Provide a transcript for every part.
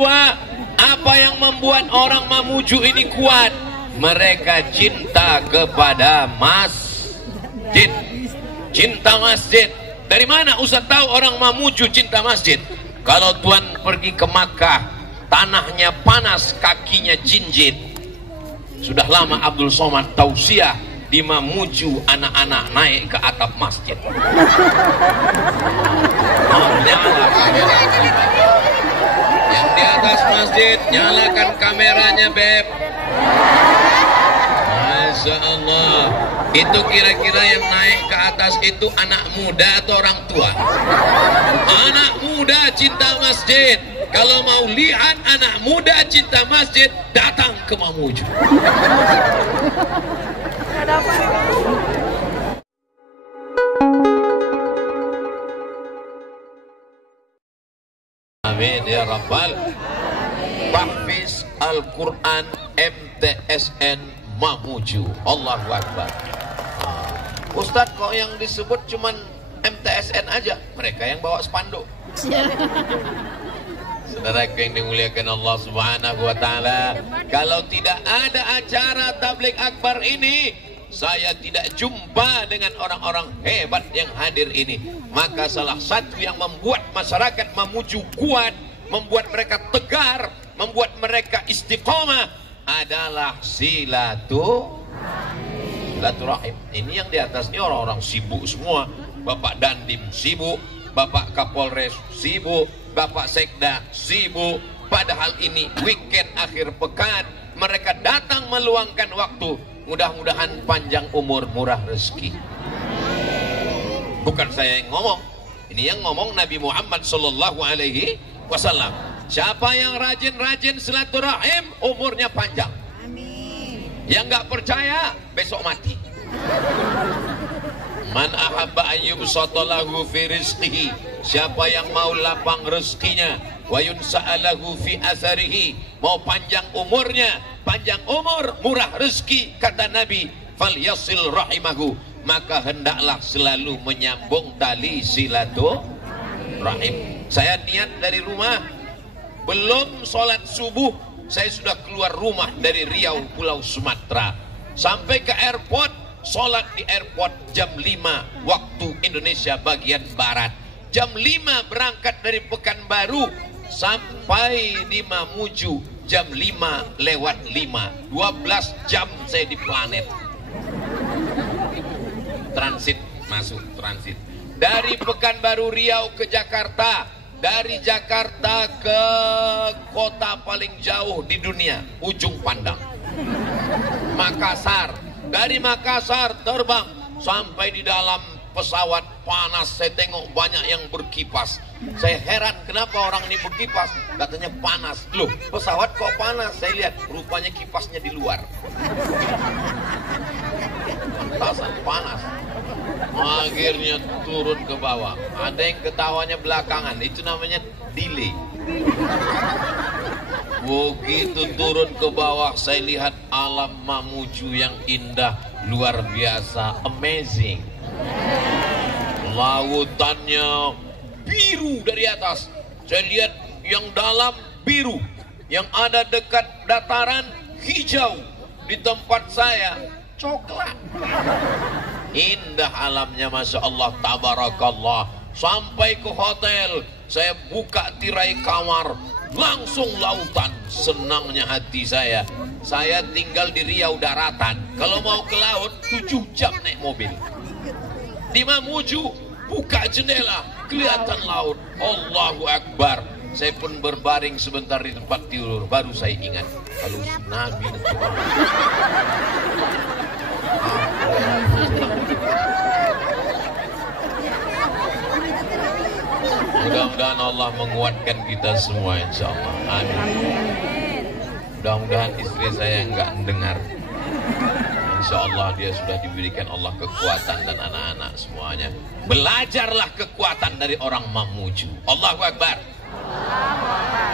kedua, apa yang membuat orang Mamuju ini kuat? Mereka cinta kepada masjid. Cinta masjid. Dari mana Ustaz tahu orang Mamuju cinta masjid? Kalau Tuan pergi ke Makkah, tanahnya panas, kakinya jinjit. Sudah lama Abdul Somad tausiah di Mamuju anak-anak naik ke atap masjid. Yang di atas masjid, nyalakan kameranya, Beb. Masya Allah. Itu kira-kira yang naik ke atas itu anak muda atau orang tua? Anak muda cinta masjid. Kalau mau lihat anak muda cinta masjid, datang ke Mamuju. Amin ya Rabbal. Tahfiz Al-Quran MTSN Mamuju. Allahu Akbar. Ustadz kok yang disebut cuman MTSN aja? Mereka yang bawa spanduk. Saudara yang dimuliakan Allah Subhanahu wa Ta'ala, kalau tidak ada acara tabligh akbar ini, saya tidak jumpa dengan orang-orang hebat yang hadir ini. Maka salah satu yang membuat masyarakat Mamuju kuat, membuat mereka tegar, membuat mereka istiqomah adalah silaturahim. Ini yang di atas ini orang-orang sibuk semua. Bapak Dandim sibuk, Bapak Kapolres sibuk, Bapak Sekda sibuk. Padahal ini weekend akhir pekan, mereka datang meluangkan waktu. Mudah-mudahan panjang umur, murah rezeki. Bukan saya yang ngomong, ini yang ngomong Nabi Muhammad Sallallahu Alaihi Wasallam. Siapa yang rajin-rajin silaturahim, umurnya panjang. Amin. Yang nggak percaya, besok mati. Man ahabba ayyubsata lahu fi rizqihi, siapa yang mau lapang rezekinya, wa yunsa'alahu fi atharihi, mau panjang umurnya, panjang umur, murah rezeki, kata Nabi, falyasil rahimahu, maka hendaklah selalu menyambung tali silaturahim. Saya niat dari rumah, belum sholat subuh, saya sudah keluar rumah dari Riau, Pulau Sumatera, sampai ke airport. Sholat di airport jam 5 waktu Indonesia bagian Barat. Jam 5 berangkat dari Pekanbaru sampai di Mamuju jam 5:05. 12 jam saya di planet. Transit, masuk transit. Dari Pekanbaru Riau ke Jakarta, dari Jakarta ke kota paling jauh di dunia, Ujung Pandang, Makassar. Dari Makassar terbang sampai di dalam pesawat panas. Saya tengok banyak yang berkipas. Saya heran kenapa orang ini berkipas. Katanya panas. Loh, pesawat kok panas? Saya lihat rupanya kipasnya di luar. Pantasan panas. Akhirnya turun ke bawah. Ada yang ketawanya belakangan. Itu namanya delay. Begitu turun ke bawah, saya lihat alam Mamuju yang indah, luar biasa, amazing. Lautannya biru dari atas. Saya lihat yang dalam biru, yang ada dekat dataran hijau. Di tempat saya coklat. Indah alamnya, Masya Allah, tabarakallah. Sampai ke hotel, saya buka tirai kamar, langsung lautan. Senangnya hati saya. Saya tinggal di Riau daratan. Kalau mau ke laut 7 jam naik mobil. Di Mamuju buka jendela, kelihatan laut. Allahu Akbar. Saya pun berbaring sebentar di tempat tidur. Baru saya ingat, kalau Nabi mudah-mudahan Allah menguatkan kita semua, insya Allah. Amin. Mudah-mudahan istri saya enggak mendengar. Insya Allah dia sudah diberikan Allah kekuatan dan anak-anak semuanya. Belajarlah kekuatan dari orang Mamuju. Allahu Akbar.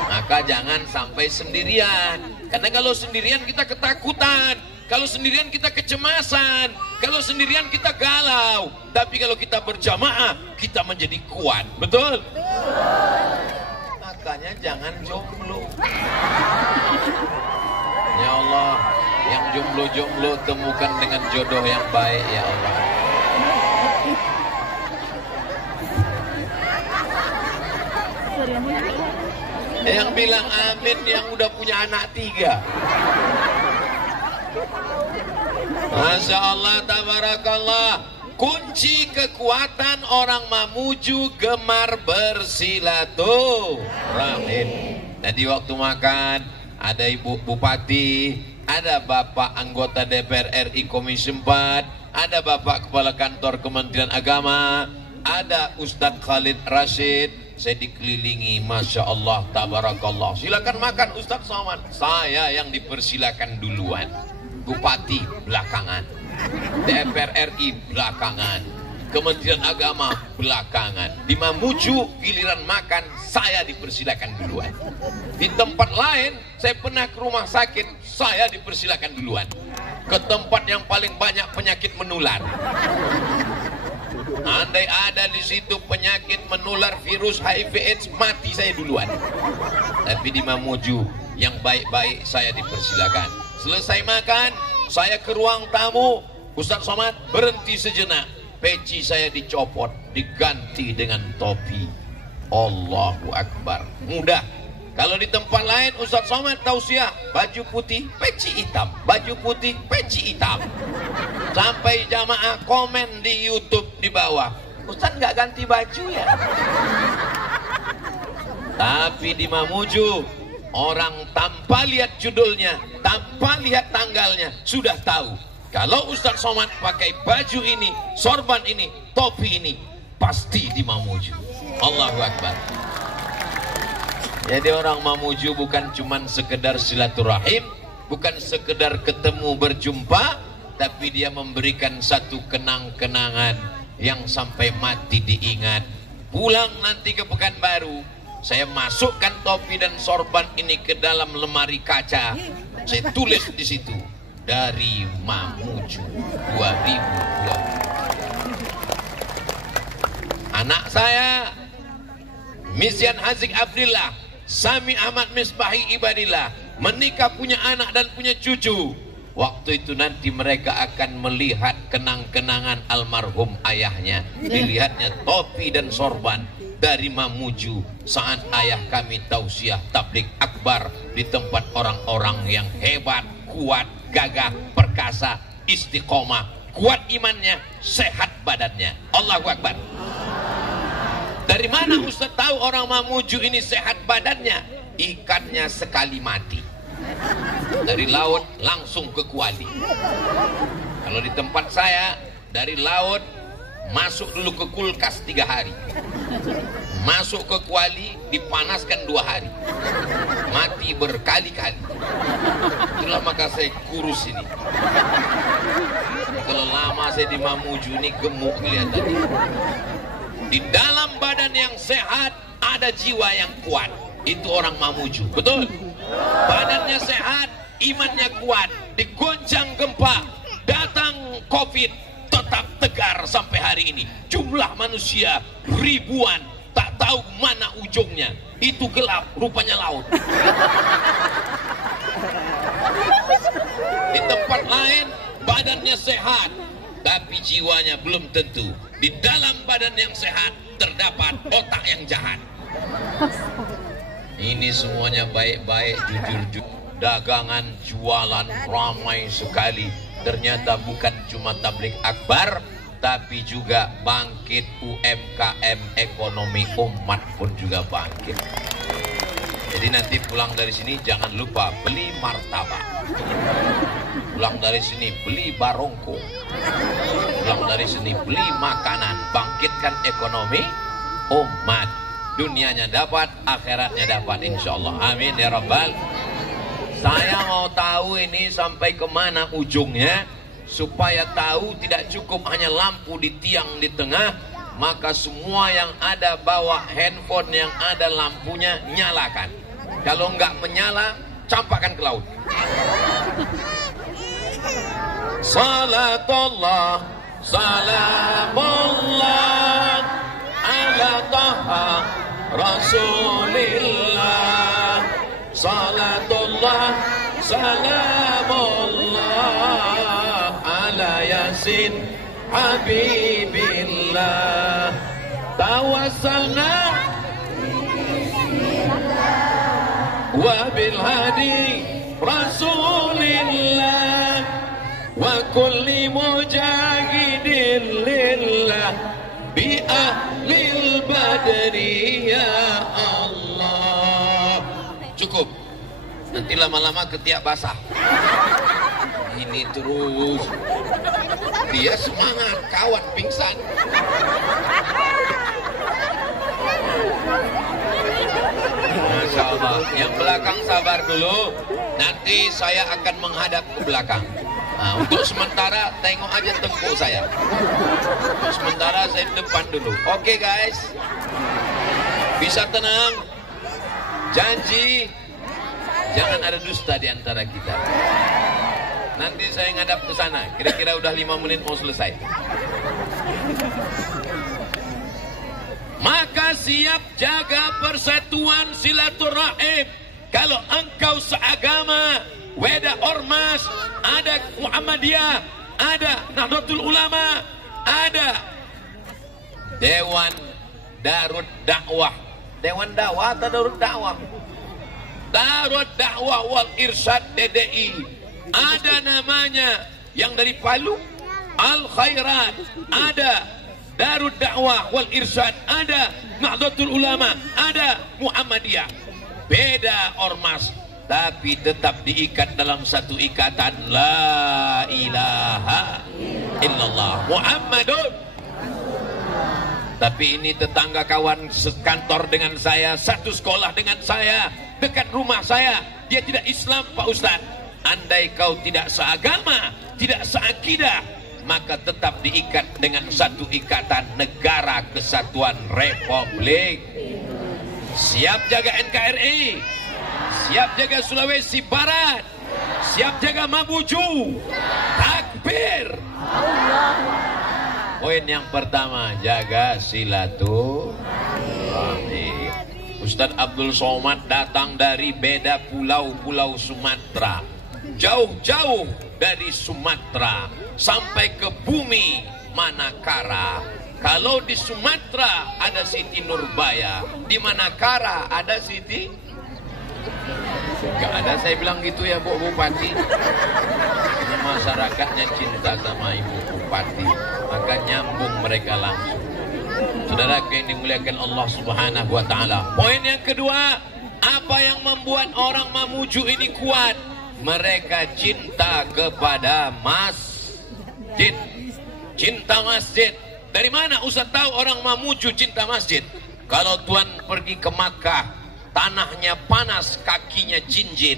Maka jangan sampai sendirian. Karena kalau sendirian kita ketakutan. Kalau sendirian kita kecemasan. Kalau sendirian kita galau. Tapi kalau kita berjamaah, kita menjadi kuat. Betul? Maka makanya jangan jomblo. Ya Allah, yang jomblo-jomblo temukan dengan jodoh yang baik ya Allah. Yang bilang amin yang udah punya anak 3. Masya Allah, tabarakallah. Kunci kekuatan orang Mamuju gemar bersilaturahim. Jadi waktu makan ada Ibu Bupati, ada Bapak anggota DPR RI Komisi 4, ada Bapak Kepala Kantor Kementerian Agama, ada Ustadz Khalid Rashid. Saya dikelilingi, Masya Allah, tabarakallah. Silakan makan Ustadz Somad. Saya yang dipersilakan duluan. Bupati belakangan, DPR RI belakangan, Kementerian Agama belakangan. Di Mamuju giliran makan saya dipersilakan duluan. Di tempat lain saya pernah ke rumah sakit, saya dipersilakan duluan. Ke tempat yang paling banyak penyakit menular. Andai ada di situ penyakit menular virus HIV/AIDS, mati saya duluan. Tapi di Mamuju yang baik-baik saya dipersilakan. Selesai makan, saya ke ruang tamu. Ustadz Somad berhenti sejenak. Peci saya dicopot, diganti dengan topi. Allahu Akbar. Mudah. Kalau di tempat lain Ustadz Somad tausiah, baju putih, peci hitam. Baju putih, peci hitam. Sampai jamaah komen di YouTube di bawah, Ustadz nggak ganti baju ya? Tapi di Mamuju, orang tanpa lihat judulnya, tanpa lihat tanggalnya, sudah tahu. Kalau Ustadz Somad pakai baju ini, sorban ini, topi ini, pasti di Mamuju. Allahu Akbar. Jadi orang Mamuju bukan cuman sekedar silaturahim, bukan sekedar ketemu berjumpa, tapi dia memberikan satu kenang-kenangan yang sampai mati diingat. Pulang nanti ke Pekanbaru, saya masukkan topi dan sorban ini ke dalam lemari kaca. Saya tulis di situ, dari Mamuju 2020. Anak saya, Misyan Hazik Abdillah, Sami Ahmad Misbahi Ibadillah, menikah, punya anak dan punya cucu. Waktu itu nanti mereka akan melihat kenang-kenangan almarhum ayahnya. Dilihatnya topi dan sorban dari Mamuju saat ayah kami tausiah tabligh akbar di tempat orang-orang yang hebat, kuat, gagah, perkasa, istiqomah, kuat imannya, sehat badannya. Allahu Akbar. Dari mana Ustaz tahu orang Mamuju ini sehat badannya? Ikannya sekali mati. Dari laut langsung ke kuali. Kalau di tempat saya, dari laut masuk dulu ke kulkas 3 hari, masuk ke kuali dipanaskan 2 hari, mati berkali-kali. Itulah maka saya kurus ini. Kalau lama saya di Mamuju ini gemuk kelihatannya. Di dalam badan yang sehat ada jiwa yang kuat. Itu orang Mamuju, betul? Badannya sehat, imannya kuat. Digoncang gempa, datang COVID, tetap tegar sampai hari ini. Jumlah manusia ribuan, tak tahu mana ujungnya. Itu gelap, rupanya laut. Di tempat lain badannya sehat, tapi jiwanya belum tentu. Di dalam badan yang sehat terdapat otak yang jahat. Ini semuanya baik-baik, jujur-jujur. Dagangan, jualan ramai sekali. Ternyata bukan cuma tabligh akbar, tapi juga bangkit UMKM, ekonomi umat pun juga bangkit. Jadi nanti pulang dari sini jangan lupa beli martabak. Pulang dari sini beli barongko. Pulang dari sini beli makanan. Bangkitkan ekonomi umat. Dunianya dapat, akhiratnya dapat, insya Allah. Amin ya Rabbal. Saya mau tahu ini sampai kemana ujungnya. Supaya tahu tidak cukup hanya lampu di tiang di tengah, maka semua yang ada bawa handphone yang ada lampunya nyalakan. Kalau nggak menyala, campakkan ke laut. Salatullah, salamullah ala taha Rasulillah, salatullah salamullah ala yasin habibillah, tawassalna wa bil hadi rasulillah wa kulli mujahidin lillah bi ahlil badri ya Allah. Cukup, nanti lama-lama ketiak basah. Ini terus dia semangat, kawan pingsan. Masya Allah. Yang belakang sabar dulu, nanti saya akan menghadap ke belakang. Nah, untuk sementara tengok aja tempuk saya. Untuk sementara saya depan dulu. Oke guys, bisa tenang. Janji jangan ada dusta di antara kita. Nanti saya ngadap ke sana. Kira-kira udah 5 menit mau selesai. Maka siap jaga persatuan silaturahim. Kalau engkau seagama, Weda Ormas, ada Muhammadiyah, ada Nahdlatul Ulama, ada Dewan Darut Dakwah. Dewan Dakwah atau Darut Dakwah? Darut Dakwah wal Irsyad DDI. Ada namanya yang dari Palu, Al Khairat, ada Darut Dakwah wal Irsyad, ada Nahdlatul Ulama, ada Muhammadiyah. Beda ormas, tapi tetap diikat dalam satu ikatan, la ilaha illallah Muhammadun. Tapi ini tetangga kawan sekantor dengan saya, satu sekolah dengan saya, dekat rumah saya, dia tidak Islam Pak Ustaz. Andai kau tidak seagama, tidak seakidah, maka tetap diikat dengan satu ikatan Negara Kesatuan Republik. Siap jaga NKRI, siap jaga Sulawesi Barat, siap jaga Mamuju. Takbir. Poin yang pertama, jaga silaturahmi. Ustadz Abdul Somad datang dari beda pulau-pulau Sumatera, jauh-jauh dari Sumatera sampai ke bumi Manakara. Kalau di Sumatera ada Siti Nurbaya, di Manakara ada Siti? Gak ada, saya bilang gitu ya Bu Bupati. Masyarakatnya cinta sama Ibu Bupati, maka nyambung mereka langsung. Saudara yang dimuliakan Allah Subhanahu wa Ta'ala. Poin yang kedua, apa yang membuat orang Mamuju ini kuat? Mereka cinta kepada masjid. Cinta masjid. Dari mana Ustaz tahu orang Mamuju cinta masjid? Kalau Tuan pergi ke Makkah, tanahnya panas, kakinya jinjit.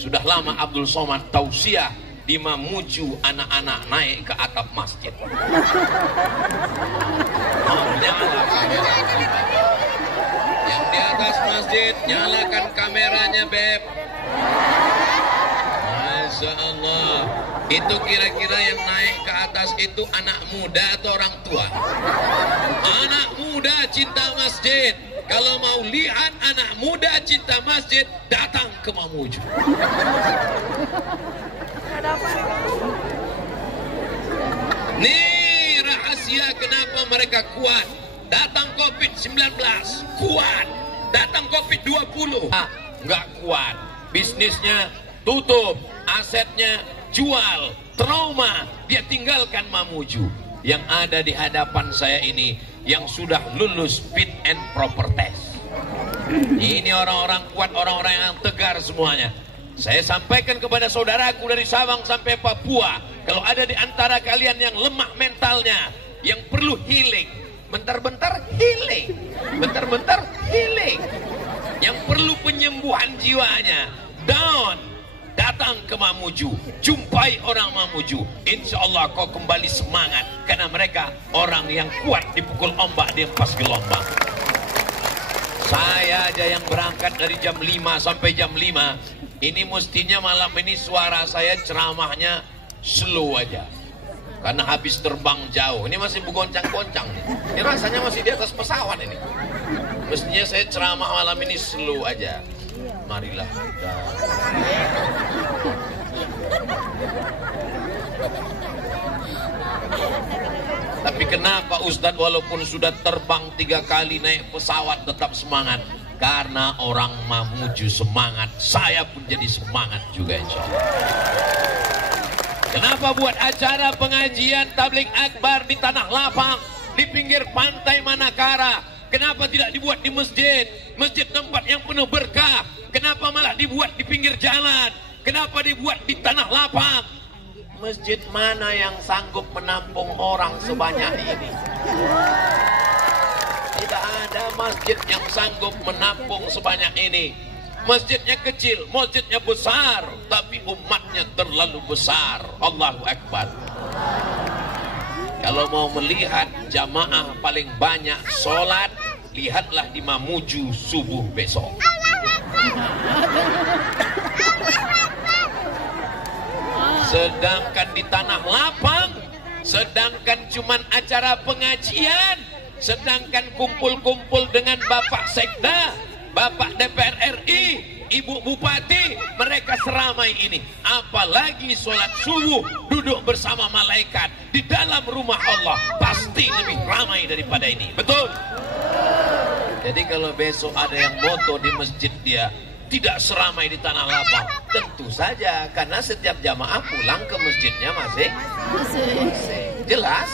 Sudah lama Abdul Somad tausiah di Mamuju anak-anak naik ke atap masjid. Nyala kamera. Yang di atas masjid, nyalakan kameranya Beb. Masya Allah. Itu kira-kira yang naik ke atas itu anak muda atau orang tua? Anak muda cinta masjid. Kalau mau lihat anak muda cinta masjid, datang ke Mamuju. Nih rahasia kenapa mereka kuat. Datang COVID-19 kuat, datang COVID-20 nggak kuat. Bisnisnya tutup, asetnya jual, trauma, dia tinggalkan Mamuju. Yang ada di hadapan saya ini yang sudah lulus fit and proper test. Ini orang-orang kuat, orang-orang yang tegar semuanya. Saya sampaikan kepada saudaraku dari Sabang sampai Papua, kalau ada di antara kalian yang lemah mentalnya, yang perlu healing, bentar-bentar healing, bentar-bentar healing, yang perlu penyembuhan jiwanya, down, datang ke Mamuju, jumpai orang Mamuju. Insya Allah kau kembali semangat, karena mereka orang yang kuat dipukul ombak, dihempas gelombang. Saya aja yang berangkat dari jam 5 sampai jam 5, ini mestinya malam ini suara saya ceramahnya slow aja, karena habis terbang jauh. Ini masih bergoncang-goncang nih. Ini rasanya masih di atas pesawat ini. Mestinya saya ceramah malam ini slow aja. Marilah kita. Tapi kenapa Ustadz walaupun sudah terbang 3 kali naik pesawat tetap semangat? Karena orang Mamuju semangat, saya pun jadi semangat juga insya Allah. Kenapa buat acara pengajian tabligh akbar di Tanah Lapang, di pinggir pantai Manakara? Kenapa tidak dibuat di masjid? Masjid tempat yang penuh berkah. Kenapa malah dibuat di pinggir jalan? Kenapa dibuat di Tanah Lapang? Masjid mana yang sanggup menampung orang sebanyak ini? Tidak ada masjid yang sanggup menampung sebanyak ini. Masjidnya kecil, masjidnya besar, tapi umatnya terlalu besar. Allahu Akbar. Kalau mau melihat jamaah paling banyak sholat, lihatlah di Mamuju subuh besok. Sedangkan di Tanah Lapang, sedangkan cuman acara pengajian, sedangkan kumpul-kumpul dengan Bapak Sekda, Bapak DPR RI, Ibu Bupati, mereka seramai ini. Apalagi sholat subuh, duduk bersama malaikat di dalam rumah Allah, pasti lebih ramai daripada ini. Betul? Jadi kalau besok ada yang moto di masjid dia tidak seramai di Tanah Lapang, tentu saja karena setiap jamaah pulang ke masjidnya masing. Jelas?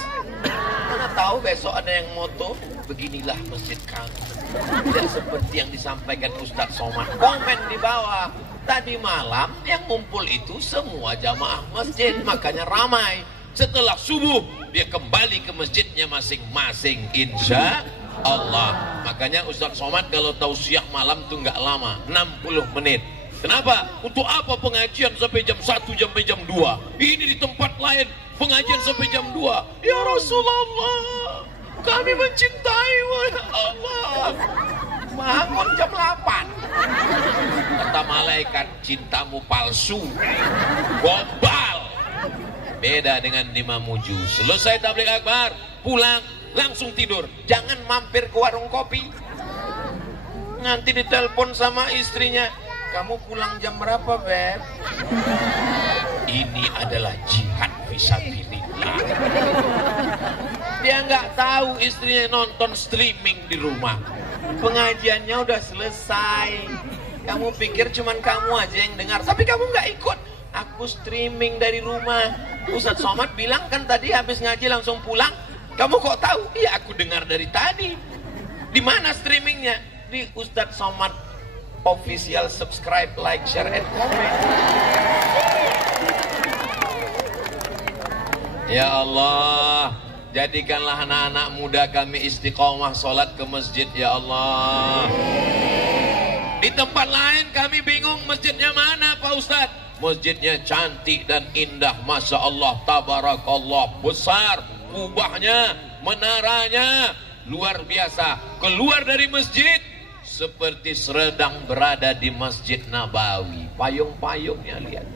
Mana tahu besok ada yang moto beginilah masjid kami. Tidak seperti yang disampaikan Ustadz Somad. Komen di bawah. Tadi malam yang ngumpul itu semua jamaah masjid, makanya ramai. Setelah subuh dia kembali ke masjidnya masing-masing, insya Allah. Makanya Ustadz Somad kalau tausiah malam tuh nggak lama, 60 menit. Kenapa? Untuk apa pengajian sampai jam 1 sampai jam 2? Ini di tempat lain pengajian sampai jam 2. Ya Rasulullah, kami mencintaimu ya Allah. Bangun jam 8. Kata malaikat, cintamu palsu, gombal. Beda dengan di Mamuju. Selesai tabligh akbar, pulang langsung tidur. Jangan mampir ke warung kopi. Nanti ditelepon sama istrinya, kamu pulang jam berapa, Beb? Ini adalah jihad fisabilillah. Dia nggak tahu istrinya nonton streaming di rumah. Pengajiannya udah selesai. Kamu pikir cuman kamu aja yang dengar, tapi kamu nggak ikut. Aku streaming dari rumah. Ustadz Somad bilang kan tadi habis ngaji langsung pulang. Kamu kok tahu? Iya, aku dengar dari tadi. Di mana streamingnya? Di Ustadz Somad Official. Subscribe, like, share, and comment. Ya Allah, jadikanlah anak-anak muda kami istiqomah sholat ke masjid, ya Allah. Di tempat lain kami bingung masjidnya mana Pak Ustadz. Masjidnya cantik dan indah, Masya Allah, tabarakallah, besar, kubahnya, menaranya, luar biasa. Keluar dari masjid seperti sedang berada di Masjid Nabawi. Payung-payungnya lihat,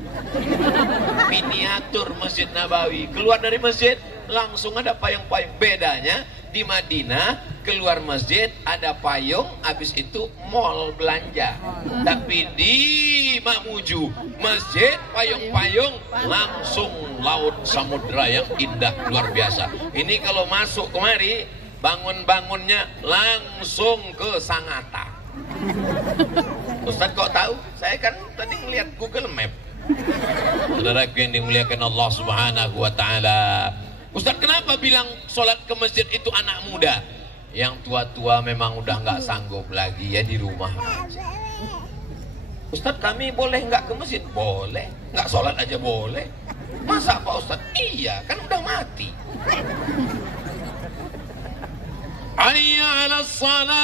miniatur Masjid Nabawi. Keluar dari masjid langsung ada payung-payung. Bedanya di Madinah keluar masjid ada payung, habis itu mall belanja. Tapi di Mamuju masjid payung-payung, langsung laut samudra yang indah luar biasa. Ini kalau masuk kemari bangun-bangunnya langsung ke Sangatta. Ustadz kok tahu? Saya kan tadi ngeliat Google Map. Saudaraku yang dimuliakan Allah Subhanahu wa Ta'ala, Ustadz kenapa bilang sholat ke masjid itu anak muda? Yang tua-tua memang udah nggak sanggup lagi, ya di rumah aja. Ustadz kami boleh nggak ke masjid? Boleh. Nggak sholat aja boleh. Masa Pak Ustadz? Iya, kan udah mati. Hayya 'alas shalah.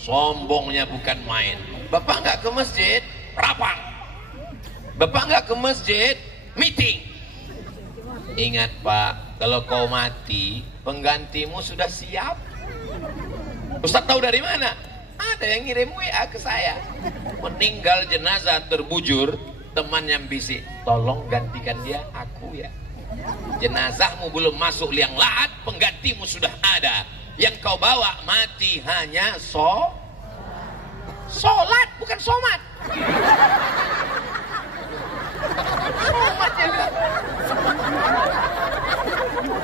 Sombongnya bukan main. Bapak nggak ke masjid, rapang. Bapak nggak ke masjid, meeting. Ingat Pak, kalau kau mati, penggantimu sudah siap. Ustaz tahu dari mana? Ada yang ngirim WA ke saya. Meninggal jenazah terbujur, teman yang bisik, tolong gantikan dia, aku ya. Jenazahmu belum masuk liang lahat, penggantimu sudah ada. Yang kau bawa mati hanya sholat, bukan somat. Somat ya.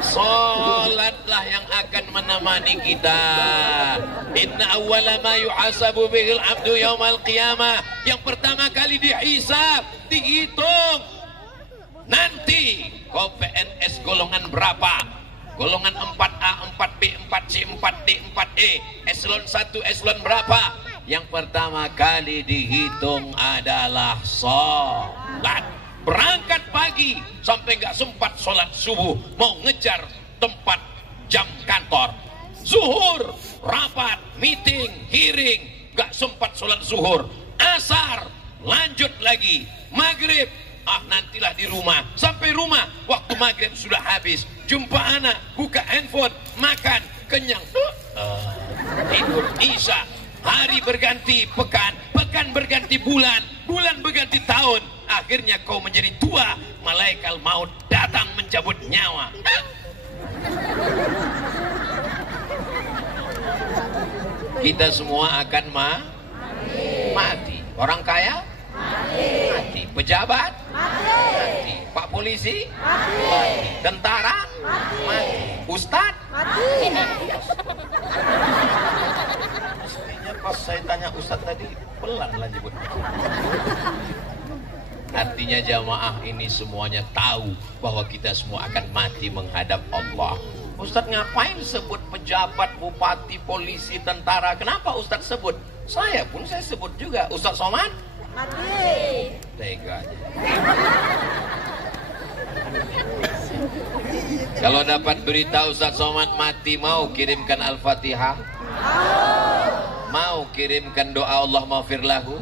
Sholatlah yang akan menemani kita. Inna awwala ma yuhasabu bihil abdu yaumal qiyamah. Yang pertama kali dihisab, dihitung. Nanti kau PNS golongan berapa? Golongan 4A, 4B, 4C, 4D, 4E. Eselon 1, eselon berapa? Yang pertama kali dihitung adalah sholat. Berangkat pagi sampai gak sempat sholat subuh, mau ngejar tempat jam kantor. Zuhur, rapat, meeting, hearing, gak sempat sholat zuhur. Asar, lanjut lagi. Maghrib, nantilah di rumah. Sampai rumah, waktu maghrib sudah habis. Jumpa anak, buka handphone, makan, kenyang, tidur. Isya, hari berganti pekan, pekan berganti bulan, bulan berganti tahun. Akhirnya kau menjadi tua, malaikat maut datang mencabut nyawa. Kita semua akan mati. Orang kaya mati. Pejabat mati. Pak polisi mati. Tentara mati. Ustad mati. Mestinya pas saya tanya Ustad tadi pelan lah nyebut. Artinya jamaah ini semuanya tahu bahwa kita semua akan mati menghadap Allah. Ustadz ngapain sebut pejabat, bupati, polisi, tentara? Kenapa Ustadz sebut? Saya sebut juga. Ustadz Somad mati. Tega aja. Kalau dapat berita Ustadz Somad mati, mau kirimkan Al-Fatihah? Mau kirimkan doa Allah maghfir lahu?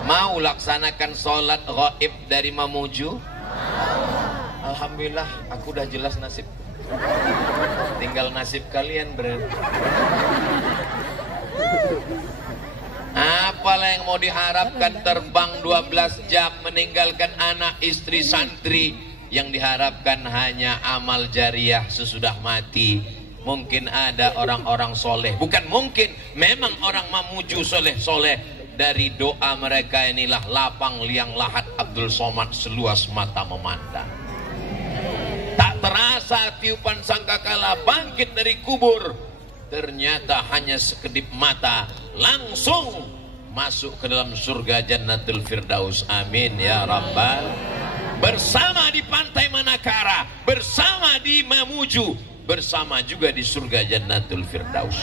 Mau laksanakan sholat ghaib dari Mamuju? Alhamdulillah, aku udah jelas nasib. Tinggal nasib kalian berarti. Apalah yang mau diharapkan, terbang 12 jam meninggalkan anak, istri, santri. Yang diharapkan hanya amal jariah sesudah mati. Mungkin ada orang-orang soleh. Bukan mungkin, memang orang Mamuju soleh-soleh. Dari doa mereka inilah lapang liang lahat Abdul Somad seluas mata memandang. Tak terasa tiupan sangkakala bangkit dari kubur. Ternyata hanya sekedip mata, langsung masuk ke dalam surga Jannatul Firdaus. Amin ya Rabbal. Bersama di pantai Manakara, bersama di Mamuju, bersama juga di surga Jannatul Firdaus.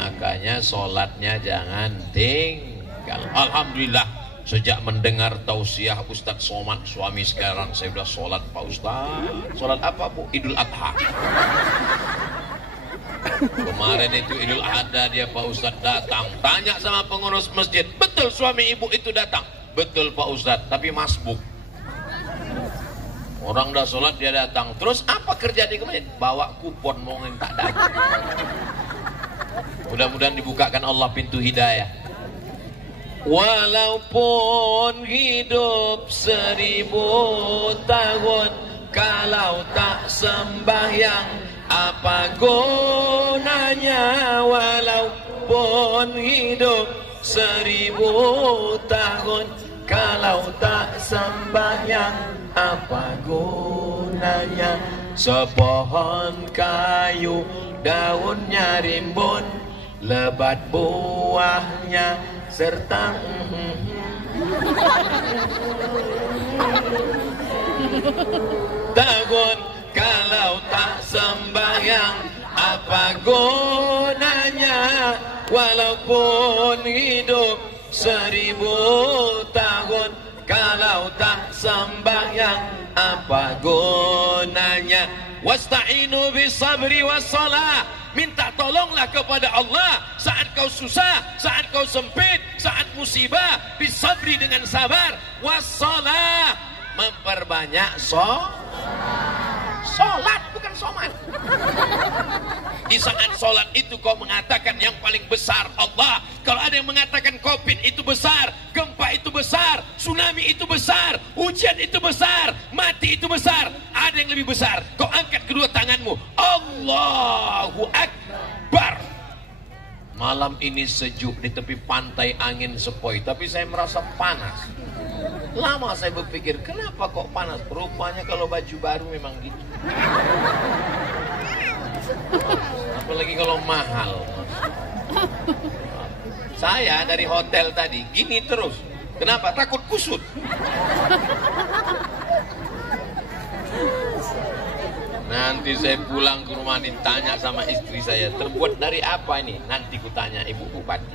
Makanya sholatnya jangan tinggal. Alhamdulillah, sejak mendengar tausiah Ustadz Somad, suami sekarang, saya sudah sholat. Pak Ustadz, sholat apa Bu? Idul Adha. Kemarin itu Idul Adha, dia Pak Ustadz datang, tanya sama pengurus masjid, betul suami ibu itu datang? Betul Pak Ustadz, tapi masbuk. Orang udah sholat dia datang. Terus apa kerja di masjid? Bawa kupon mau yang tak datang. Mudah-mudahan dibukakan Allah pintu hidayah. Walaupun hidup 1000 tahun, kalau tak sembahyang apa gunanya? Walaupun hidup 1000 tahun, kalau tak sembahyang apa gunanya? Sepohon kayu daunnya rimbun, lebat buahnya serta tahun, kalau tak sembahyang apa gunanya? Walaupun hidup 1000 tahun, kalau tak sembahyang apa gunanya? Wasta'inu bisabri wassalah. Minta tolonglah kepada Allah saat kau susah, saat kau sempit, saat musibah. Bisabri dengan sabar, wassalah, memperbanyak sholat, bukan somat. Di saat sholat itu kau mengatakan yang paling besar Allah. Kalau ada yang mengatakan COVID itu besar, gempa itu besar, tsunami itu besar, hujan itu besar, mati itu besar, ada yang lebih besar. Kau angkat kedua tanganmu, Allahu Akbar. Malam ini sejuk di tepi pantai, angin sepoi, tapi saya merasa panas. Lama saya berpikir, kenapa kok panas? Rupanya kalau baju baru memang gitu. Apalagi kalau mahal. Saya dari hotel tadi gini terus. Kenapa? Takut kusut. Nanti saya pulang ke rumah ditanya sama istri saya, terbuat dari apa ini? Nanti kutanya ibu bupati.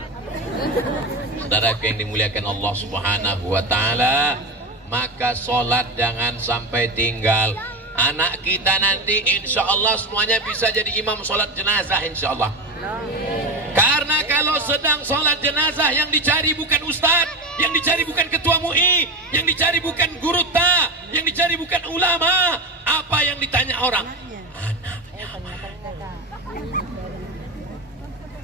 Saudara yang dimuliakan Allah Subhanahu wa taala, maka sholat jangan sampai tinggal. Anak kita nanti insya Allah semuanya bisa jadi imam sholat jenazah insya Allah. Karena kalau sedang sholat jenazah yang dicari bukan ustadz, yang dicari bukan ketua MUI, yang dicari bukan guru ta, yang dicari bukan ulama. Apa yang ditanya orang? Anaknya mana?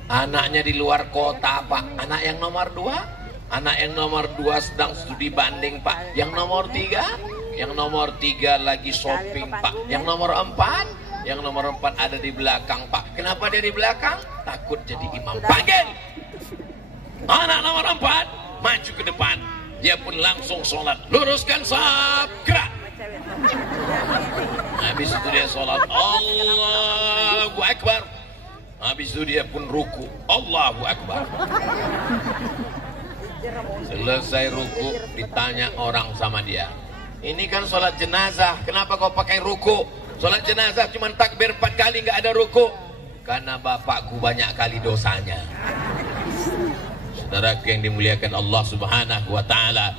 Anaknya di luar kota Pak. Anak yang nomor 2? Anak yang nomor 2 sedang studi banding Pak. Yang nomor 3? Yang nomor 3 lagi shopping Pak. Yang nomor 4? Yang nomor 4 ada di belakang Pak. Kenapa dia di belakang? Takut jadi imam. Panggil! Anak nomor 4 maju ke depan. Dia pun langsung sholat. Luruskan saf, gerak. Habis itu dia sholat, Allahu Akbar. Habis itu dia pun ruku, Allahu Akbar. Selesai ruku, ditanya orang sama dia, ini kan sholat jenazah, kenapa kau pakai ruku? Sholat jenazah cuma takbir 4 kali, nggak ada ruku. Karena bapakku banyak kali dosanya. Saudara yang dimuliakan Allah Subhanahu wa taala,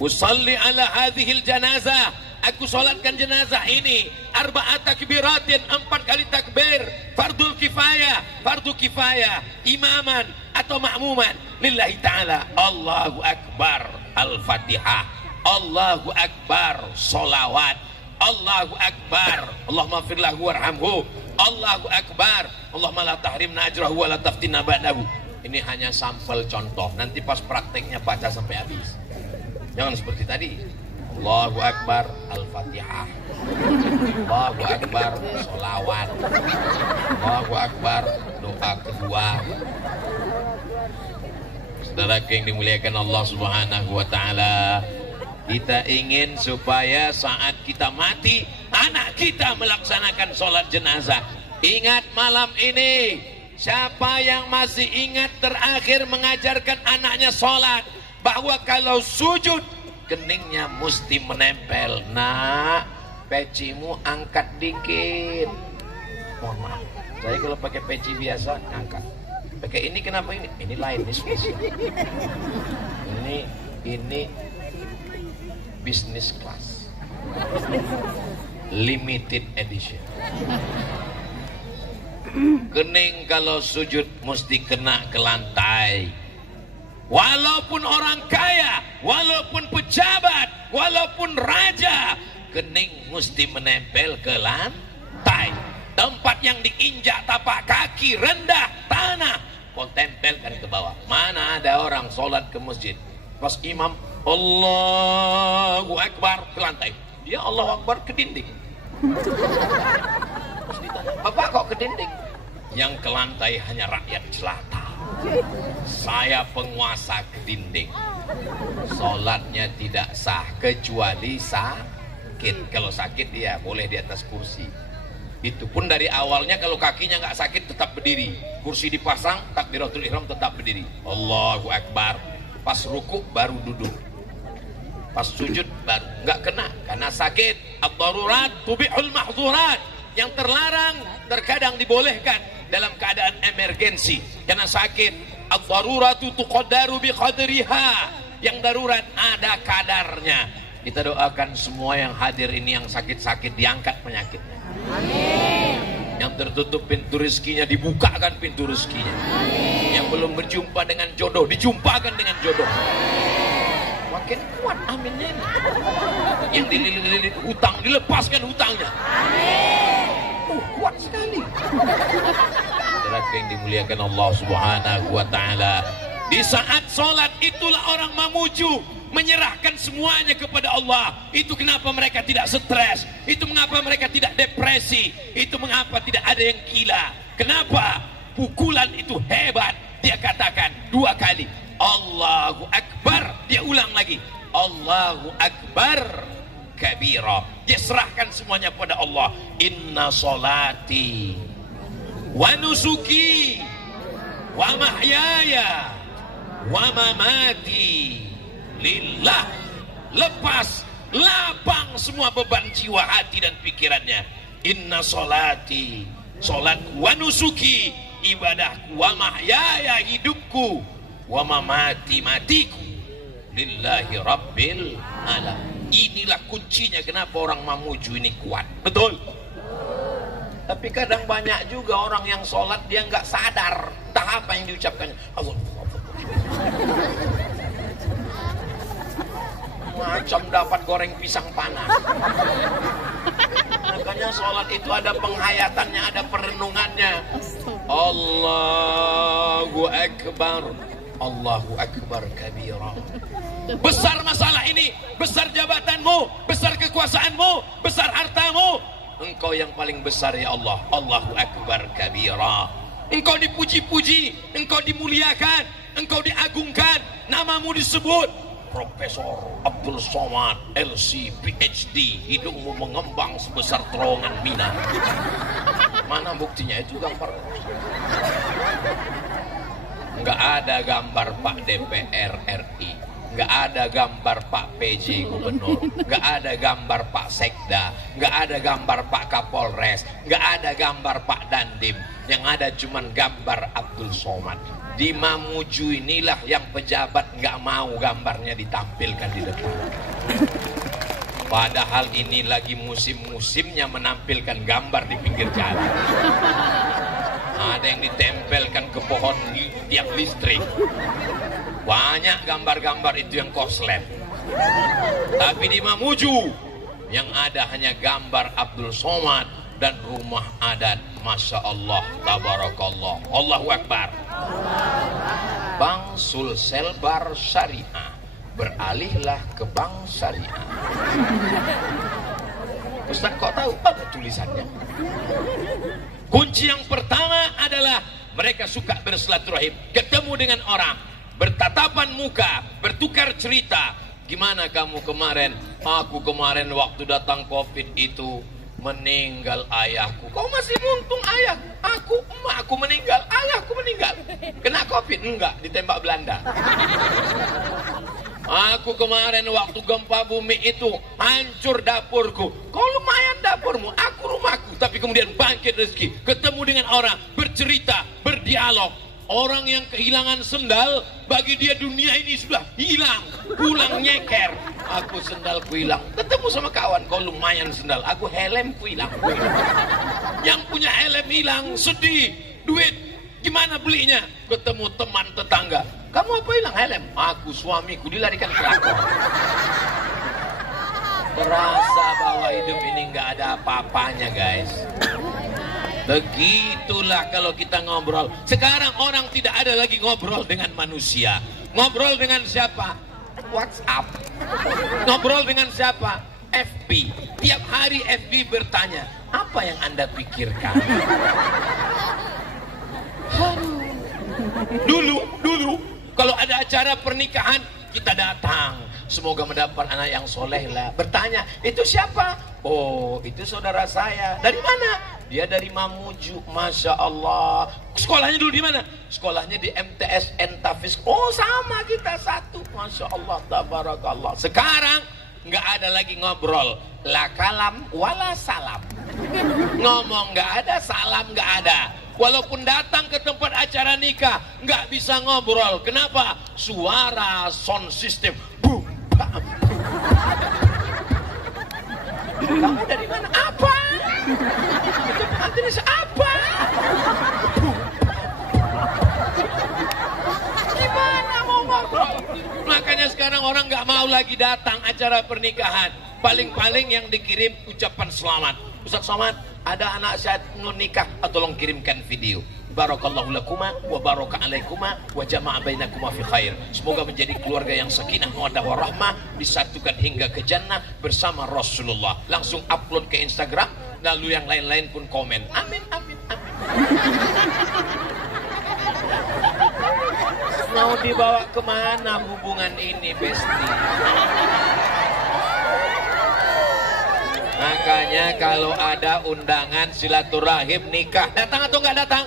usalli ala hadhil janazah, aku salatkan jenazah ini 4 takbiratin, 4 kali takbir, fardul kifayah, imaman atau makmuman lillahi ta'ala. Allahu Akbar, Al-Fatihah, Allahu Akbar, solawat, Allahu Akbar, Allahumma firlahu warhamhu, Allahu Akbar, Allahumma la tahrimna ajrahu wa la taftinna ba'dahu. Ini hanya sampel contoh, nanti pas prakteknya baca sampai habis. Jangan seperti tadi, Allahu Akbar, Al-Fatihah, Allahu Akbar, solawat, Allahu Akbar, doa kedua. Saudara yang dimuliakan Allah Subhanahu wa taala, kita ingin supaya saat kita mati, anak kita melaksanakan sholat jenazah. Ingat malam ini, siapa yang masih ingat terakhir mengajarkan anaknya sholat, bahwa kalau sujud keningnya mesti menempel. Nak, pecimu angkat dikit. Mohon maaf, saya kalau pakai peci biasa angkat. Pakai ini kenapa ini? Ini lain, ini spesial. Ini business class, limited edition. Kening kalau sujud mesti kena ke lantai. Walaupun orang kaya, walaupun pejabat, walaupun raja, kening mesti menempel ke lantai. Tempat yang diinjak tapak kaki rendah tanah, kau tempelkan ke bawah. Mana ada orang sholat ke masjid, pas imam Allahu Akbar ke lantai, dia Allahu Akbar ke dinding. Terus ditanya, Bapak kok ke dinding? Yang ke lantai hanya rakyat jelata. Saya penguasa ke dinding. Sholatnya tidak sah kecuali sakit. Kalau sakit dia boleh di atas kursi. Itu pun dari awalnya kalau kakinya nggak sakit tetap berdiri. Kursi dipasang, takbiratul ihram tetap berdiri. Allahu Akbar. Pas ruku baru duduk. Pas sujud baru nggak kena karena sakit. Ad-darurat tubihul mahzurat. Yang terlarang terkadang dibolehkan dalam keadaan emergensi karena sakit. Ad-daruratu tuqaddaru biqadriha. Yang darurat ada kadarnya. Kita doakan semua yang hadir ini yang sakit-sakit diangkat penyakitnya. Amin. Yang tertutup pintu rezekinya dibukakan pintu rezekinya. Amin. Yang belum berjumpa dengan jodoh dijumpakan dengan jodoh. Makin kuat aminnya. Yang dililit-lilit hutang dilepaskan hutangnya. Amin. kuat sekali. Saudara yang dimuliakan Allah Subhanahu wa Ta'ala, di saat sholat itulah orang memuju, menyerahkan semuanya kepada Allah. Itu kenapa mereka tidak stres, itu mengapa mereka tidak depresi, itu mengapa tidak ada yang gila. Kenapa? Pukulan itu hebat. Dia katakan 2 kali Allahu Akbar, dia ulang lagi Allahu Akbar kabira. Dia serahkan semuanya pada Allah. Inna solati wa nusuki wa mahyaya wa mamati lillah. Lepas, lapang semua beban jiwa, hati dan pikirannya. Inna solati, solatku, wa nusuki, ibadahku, wa mahyaya, hidupku, wa mamati, matiku, lillahi rabbil alam. Inilah kuncinya kenapa orang Mamuju ini kuat. Betul. Tapi kadang banyak juga orang yang sholat dia nggak sadar entah apa yang diucapkannya. Allah, macam dapat goreng pisang panas. Makanya sholat itu ada penghayatannya, ada perenungannya. Allahu Akbar, Allahu Akbar kabira. Besar masalah ini, besar jabatanmu, besar kekuasaanmu, besar hartamu. Engkau yang paling besar ya Allah. Allahu Akbar kabira. Engkau dipuji-puji, engkau dimuliakan, engkau diagungkan, namamu disebut. Profesor Abdul Somad, LC, PhD, hidungmu mengembang sebesar terowongan Mina. Mana buktinya? Itu gambar. Enggak ada gambar Pak DPR RI, enggak ada gambar Pak PJ Gubernur, enggak ada gambar Pak Sekda, enggak ada gambar Pak Kapolres, enggak ada gambar Pak Dandim. Yang ada cuman gambar Abdul Somad. Di Mamuju inilah yang pejabat nggak mau gambarnya ditampilkan di depan. Padahal ini lagi musim-musimnya menampilkan gambar di pinggir jalan. Ada yang ditempelkan ke pohon tiang listrik. Banyak gambar-gambar itu yang korslet. Tapi di Mamuju yang ada hanya gambar Abdul Somad dan rumah adat. Masya Allah, tabarakallah, Allahu Akbar. Bank Sulsel Bar Syariah, beralihlah ke bank syariah. Ustaz kok tahu? Ada tulisannya. Kunci yang pertama adalah mereka suka bersilaturahim, ketemu dengan orang, bertatapan muka, bertukar cerita. Gimana kamu kemarin? Aku kemarin waktu datang COVID itu meninggal ayahku. Kau masih muntung ayah? Emakku meninggal, ayahku meninggal. Kena COVID? Enggak, ditembak Belanda. Aku kemarin waktu gempa bumi itu hancur dapurku. Kau lumayan dapurmu, aku rumahku. Tapi kemudian bangkit rezeki, ketemu dengan orang, bercerita, berdialog. Orang yang kehilangan sendal, bagi dia dunia ini sudah hilang. Pulang nyeker, aku sendalku hilang. Ketemu sama kawan, kau lumayan sendal, aku helmku hilang. Yang punya helm hilang, sedih. Duit, gimana belinya? Ketemu teman tetangga, kamu apa hilang? Helm. Aku, suamiku dilarikan ke lakon. Terasa bahwa hidup ini nggak ada apa-apanya, guys. Begitulah kalau kita ngobrol. Sekarang orang tidak ada lagi ngobrol dengan manusia. Ngobrol dengan siapa? WhatsApp. Ngobrol dengan siapa? FB. Tiap hari FB bertanya, apa yang Anda pikirkan? Dulu kalau ada acara pernikahan kita datang, semoga mendapat anak yang soleh lah. Bertanya, itu siapa? Oh, itu saudara saya. Dari mana? Dia dari Mamuju. Masya Allah. Sekolahnya dulu di mana? Sekolahnya di MTSN Tafis. Oh, sama kita satu. Masya Allah, tabarakallah. Sekarang nggak ada lagi ngobrol. La kalam wala salam. Ngomong nggak ada, salam nggak ada. Walaupun datang ke tempat acara nikah, nggak bisa ngobrol. Kenapa? Suara sound system. Boom, bam. Kamu dari mana? Apa? Itu pengantin apa? Gimana mau ngobrol? Makanya sekarang orang nggak mau lagi datang acara pernikahan. Paling-paling yang dikirim ucapan selamat. Ustaz Somad, ada anak saya nikah, tolong kirimkan video. Barakallahu lakuma wa baraka alaikuma wa jama'a bainakuma fi khair. Semoga menjadi keluarga yang sakinah mawaddah warahmah, disatukan hingga ke jannah bersama Rasulullah. Langsung upload ke Instagram, lalu yang lain-lain pun komen. Amin amin amin. Mau dibawa kemana hubungan ini, Besti? Makanya kalau ada undangan silaturahim nikah, datang atau nggak datang?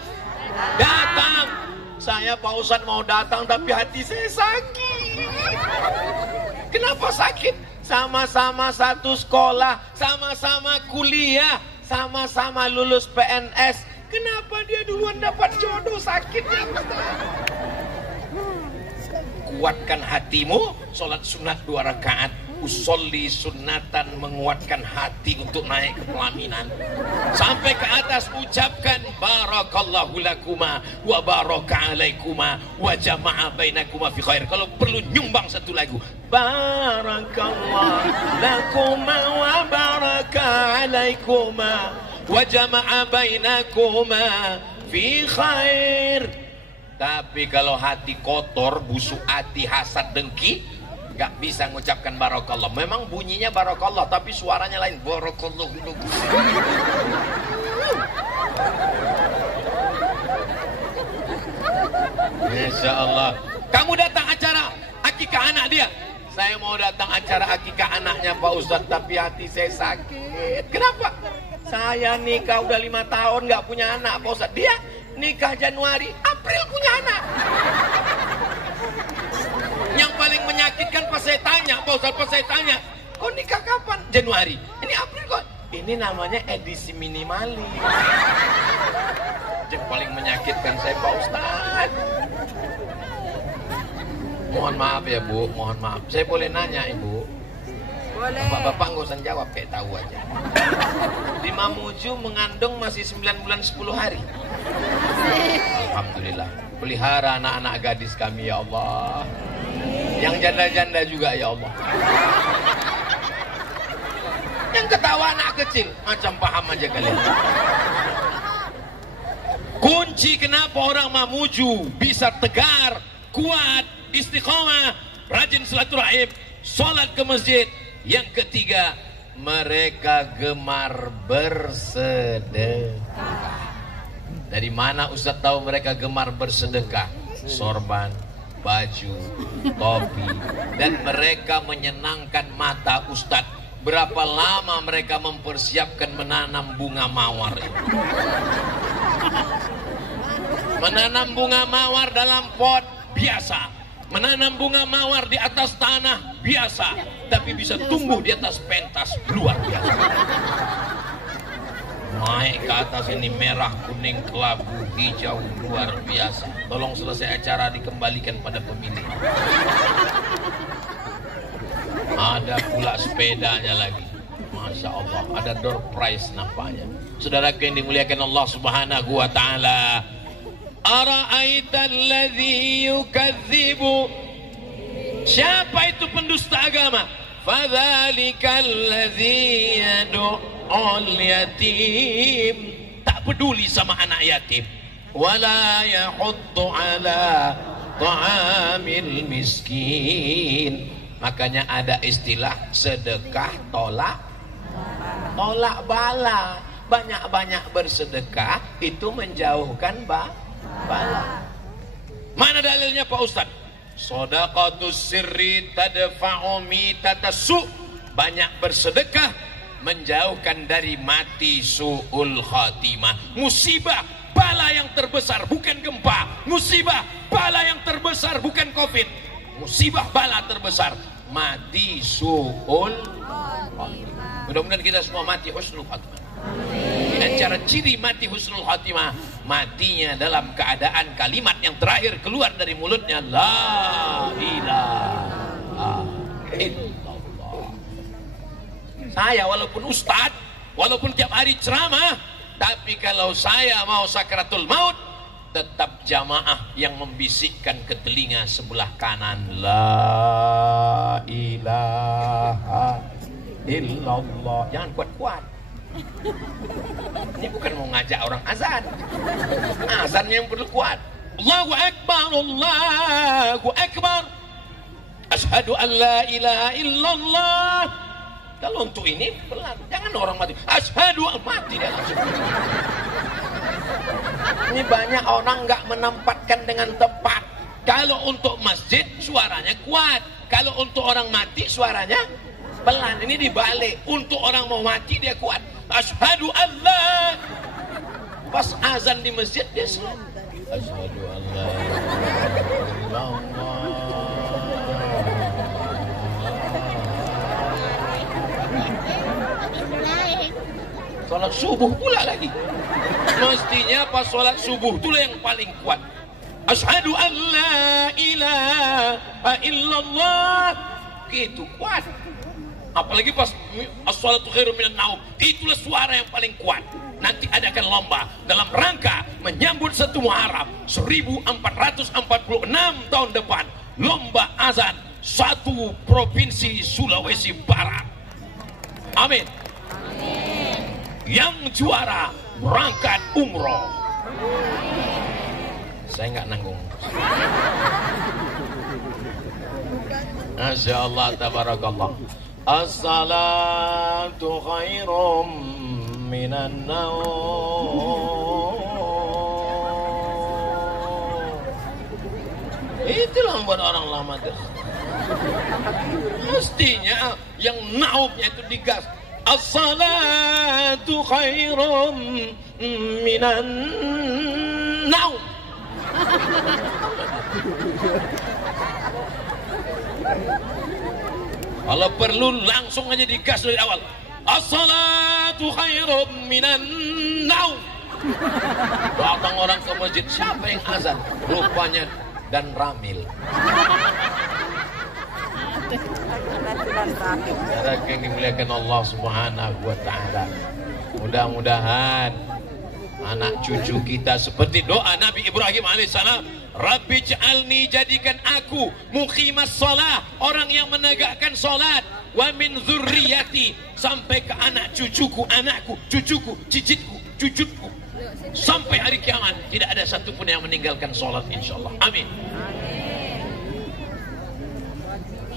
Datang. Saya Pak Ustadz mau datang tapi hati saya sakit. Kenapa sakit? Sama-sama satu sekolah, sama-sama kuliah, sama-sama lulus PNS. Kenapa dia duluan dapat jodoh? Sakitnya Ustadz. Kuatkan hatimu, sholat sunat 2 rakaat. Usolli sunnatan, menguatkan hati untuk naik ke pelaminan. Sampai ke atas ucapkan barakallahu lakuma wa baraka alaikuma wa jama'a bainakuma fi khair. Kalau perlu nyumbang satu lagu, barakallahu lakuma wa baraka alaikuma wa jama'a bainakuma fi khair. Tapi kalau hati kotor, busuk hati, hasad, dengki, nggak bisa mengucapkan barakallah. Memang bunyinya barakallah, tapi suaranya lain. Barakallah. Masya Allah. Kamu datang acara akikah anak dia. Saya mau datang acara akikah anaknya Pak Ustadz, tapi hati saya sakit. Kenapa? Saya nikah udah 5 tahun nggak punya anak Pak Ustadz. Dia nikah Januari, April punya anak. Yang paling menyakitkan pas saya tanya, Pak Ustadz, pas saya tanya, kau nikah kapan? Januari. Ini April kok. Ini namanya edisi minimalis. Yang paling menyakitkan saya Pak Ustadz. Mohon maaf ya Bu, mohon maaf. Saya boleh nanya Ibu? Boleh. Bapak-bapak nggak usah jawab, kayak tahu aja. Di Mamuju mengandung masih 9 bulan 10 hari. Alhamdulillah. Pelihara anak-anak gadis kami ya Allah. Yang janda-janda juga ya Allah. Yang ketawa anak kecil, macam paham aja kalian. Kunci kenapa orang Mamuju bisa tegar, kuat, istiqomah, rajin silaturahim, sholat ke masjid. Yang ketiga, mereka gemar bersedekah. Dari mana Ustaz tahu mereka gemar bersedekah? Sorban, baju, topi, dan mereka menyenangkan mata Ustaz. Berapa lama mereka mempersiapkan menanam bunga mawar itu? Menanam bunga mawar dalam pot biasa. Menanam bunga mawar di atas tanah biasa, tapi bisa tumbuh di atas pentas luar biasa. Naik ke atas ini merah, kuning, kelabu, hijau, luar biasa. Tolong selesai acara dikembalikan pada pemilik. Ada pula sepedanya lagi. Masya Allah, ada door prize nampaknya. Saudaraku yang dimuliakan Allah Subhanahu wa ta'ala, ara'aita alladhi yukadzibu, siapa itu pendusta agama? Fadzalika alladhi yad'ul yatim, tak peduli sama anak yatim. Wala yahuddu ala ta'amil miskin. Makanya ada istilah sedekah tolak bala. Banyak-banyak bersedekah itu menjauhkan bala. Mana dalilnya Pak Ustaz? Shadaqatus sirri tadfa'u mitatasu. Banyak bersedekah menjauhkan dari mati su'ul khatimah. Musibah, bala yang terbesar bukan gempa. Musibah, bala yang terbesar bukan Covid. Musibah, bala terbesar mati su'ul khatimah. Mudah-mudahan kita semua mati husnul khatimah. Dan cara ciri mati husnul khatimah, matinya dalam keadaan kalimat yang terakhir keluar dari mulutnya, la ilaha illallah. Saya walaupun ustadz, walaupun tiap hari ceramah, tapi kalau saya mau sakratul maut, tetap jamaah yang membisikkan ke telinga sebelah kanan, la ilaha illallah. Jangan kuat-kuat. Ini bukan mau ngajak orang azan. Azannya yang perlu kuat. Allahu Akbar, Allahu Akbar. Asyhadu an la ilaha illallah. Kalau untuk ini pelan, jangan orang mati. Asyhadu mati dia langsung. Ini banyak orang nggak menempatkan dengan tepat. Kalau untuk masjid suaranya kuat, kalau untuk orang mati suaranya pelan. Ini dibalik. Untuk orang mau mati dia kuat. Asyhadu Allah. Pas azan di masjid dia selat. Asyhadu Allah. Salat subuh pula lagi. Mestinya pas salat subuh itulah yang paling kuat. Asyhadu an la ilaha illallah. Gitu kuat. Apalagi pas as-salatu khairum minan naum, itulah suara yang paling kuat. Nanti adakan lomba dalam rangka menyambut 1 Muharram 1446 tahun depan. Lomba azan 1 provinsi Sulawesi Barat. Amin. Yang juara berangkat umroh. Saya nggak nanggung. Masya Allah, tabarakallah. As-salatu khairum minan naum. Itulah buat orang lama tuh. Mestinya yang naumnya itu digas. As-salatu khairum minan naum. Kalau perlu langsung aja digas dari awal. As-salatu khairum minan naum. Datang orang ke masjid, siapa yang azan? Rupanya Dan Ramil. Saudara yang dimuliakan Allah Subhanahu wa taala. Mudah-mudahan anak cucu kita seperti doa Nabi Ibrahim alaihissalam, Rabbi ja'alni, jadikan aku muqimas shalah, orang yang menegakkan salat, wa min dzurriyyati, sampai ke anak cucuku, anakku, cucuku, cicitku, cucutku, sampai hari kiamat tidak ada satupun yang meninggalkan salat insyaallah. Amin.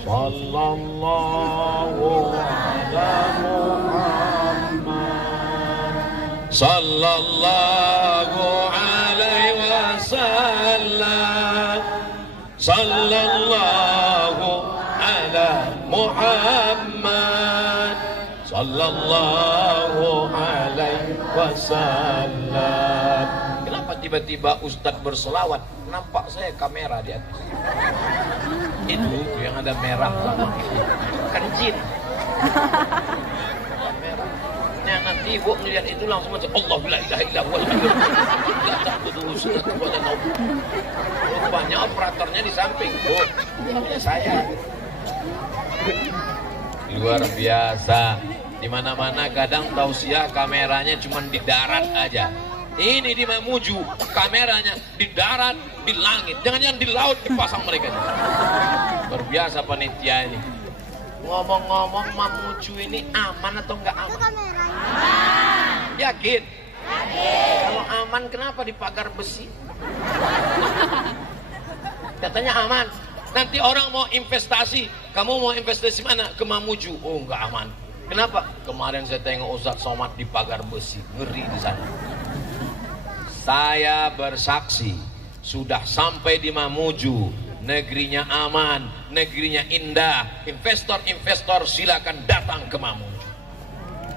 Sallallahu ala Muhammad sallallahu alaihi wasallam. Sallallahu ala Muhammad sallallahu alaihi wasallam. Kenapa tiba-tiba Ustadz berselawat? Nampak saya kamera di atas. Itu yang ada merah sama itu kan jin. Merah. Nah, nanti ibu melihat itu langsung macam Allah la ilaha illallah. Tidak takut sudah kepada nabi. Rupanya operatornya di samping. Oh, namanya saya. Luar biasa. Di mana-mana kadang tausiah kameranya cuma di darat aja. Ini di Mamuju kameranya di darat, di langit, jangan-jangan di laut dipasang mereka. Berbiasa panitia ini. Ngomong-ngomong, Mamuju ini aman atau enggak aman? Yakin? Kalau aman kenapa dipagar besi? Katanya aman. Nanti orang mau investasi, kamu mau investasi mana? Ke Mamuju. Oh, enggak aman. Kenapa? Kemarin saya tengok Ustadz Somad dipagar besi, ngeri di sana. Saya bersaksi, sudah sampai di Mamuju, negerinya aman, negerinya indah. Investor-investor silakan datang ke Mamuju.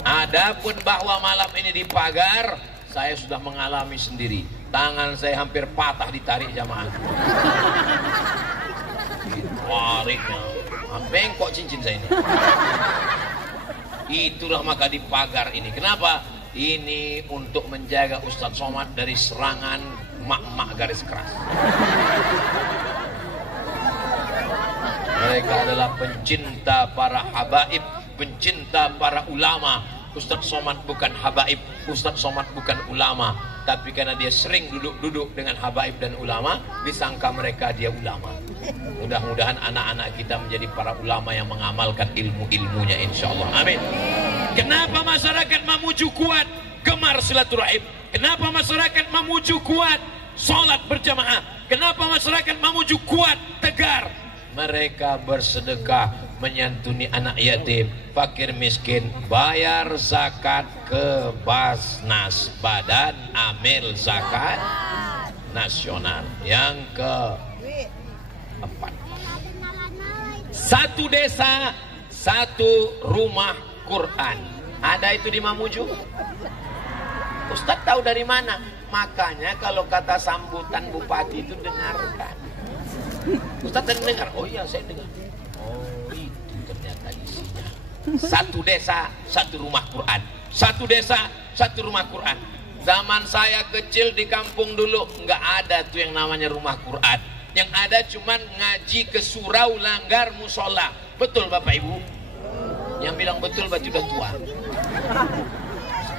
Adapun bahwa malam ini dipagar, saya sudah mengalami sendiri. Tangan saya hampir patah ditarik jamaah. Ditariknya, bengkok cincin saya ini. Itulah maka dipagar ini. Kenapa? Ini untuk menjaga Ustadz Somad dari serangan mak-mak garis keras. Mereka adalah pencinta para habaib, pencinta para ulama. Ustadz Somad bukan habaib, Ustadz Somad bukan ulama. Tapi karena dia sering duduk-duduk dengan habaib dan ulama, disangka mereka dia ulama. Mudah-mudahan anak-anak kita menjadi para ulama yang mengamalkan ilmu-ilmunya insyaallah. Amin. Kenapa masyarakat Mamuju kuat gemar silaturahim? Kenapa masyarakat Mamuju kuat sholat berjamaah? Kenapa masyarakat Mamuju kuat tegar? Mereka bersedekah, menyantuni anak yatim, fakir miskin, bayar zakat ke Basnas, Badan Amil Zakat Nasional. Yang keempat, satu desa, satu rumah Quran. Ada itu di Mamuju? Ustadz tahu dari mana? Makanya kalau kata sambutan bupati itu dengarkan. Ustadz tadi dengar? Oh iya saya dengar. Oh itu ternyata isinya. Satu desa, satu rumah Quran. Satu desa, satu rumah Quran. Zaman saya kecil di kampung dulu nggak ada tuh yang namanya rumah Quran. Yang ada cuman ngaji ke surau, langgar, musola. Betul Bapak Ibu? Yang bilang betul berarti udah tua.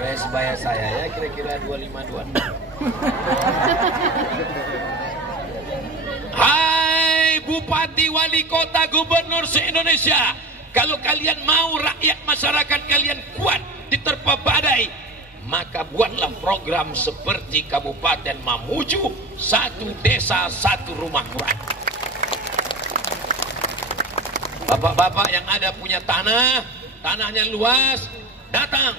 Sebaya saya ya kira-kira 25-26. Hai Bupati, Wali Kota, Gubernur se-Indonesia, kalau kalian mau rakyat masyarakat kalian kuat diterpa badai, maka buatlah program seperti Kabupaten Mamuju, satu desa, satu rumah Quran. Bapak-bapak yang ada punya tanah, tanahnya luas, datang.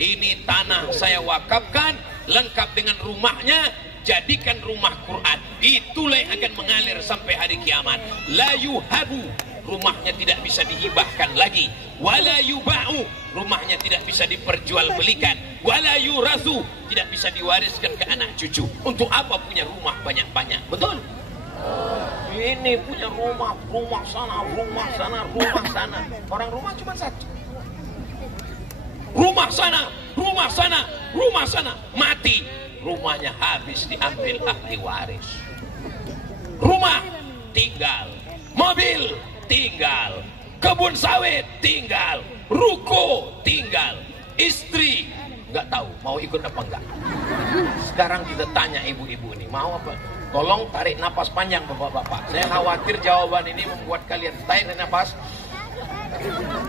Ini tanah saya wakafkan, lengkap dengan rumahnya, jadikan rumah Quran. Itulah yang akan mengalir sampai hari kiamat. La yuhabu, rumahnya tidak bisa dihibahkan lagi. Wala yuba'u, rumahnya tidak bisa diperjualbelikan. Wala yurasu, tidak bisa diwariskan ke anak cucu. Untuk apa punya rumah banyak-banyak? Betul? Ini punya rumah sana, rumah sana, rumah sana. Orang rumah cuma satu. Rumah sana, rumah sana, rumah sana. Mati, rumahnya habis diambil ahli waris. Rumah tinggal, mobil tinggal, kebun sawit tinggal, ruko tinggal, istri nggak tahu mau ikut apa enggak. Sekarang kita tanya ibu-ibu ini mau apa? Tolong tarik napas panjang bapak-bapak. Saya khawatir jawaban ini membuat kalian tarik napas.